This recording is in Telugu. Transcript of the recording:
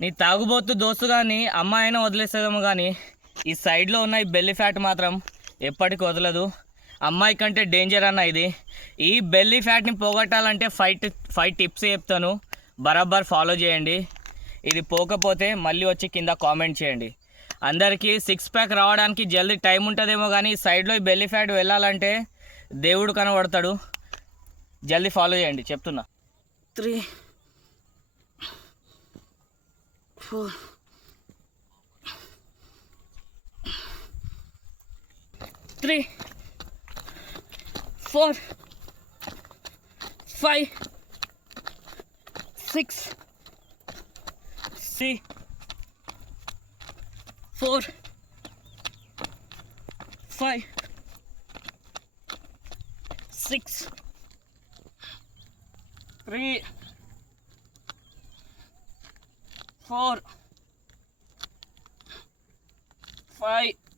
నీ తాగుబోతు దోస్తు కానీ అమ్మాయి అయినా వదిలేస్తుందేమో కానీ ఈ సైడ్లో ఉన్న ఈ బెల్లీ ఫ్యాట్ మాత్రం ఎప్పటికి వదలదు. అమ్మాయి కంటే డేంజర్ అన్న ఇది. ఈ బెల్లీ ఫ్యాట్ని పోగొట్టాలంటే ఫైవ్ టిప్స్ చెప్తాను, బరాబర్ ఫాలో చేయండి. ఇది పోకపోతే మళ్ళీ వచ్చి కింద కామెంట్ చేయండి. అందరికీ 6 ప్యాక్ రావడానికి జల్దీ టైం ఉంటుందేమో కానీ సైడ్లో ఈ బెల్లీ ఫ్యాట్ వెళ్ళాలంటే దేవుడు కనబడతాడు. జల్దీ ఫాలో చేయండి చెప్తున్నా. 3 4 3 4 5 6 4 5 6 3 4 5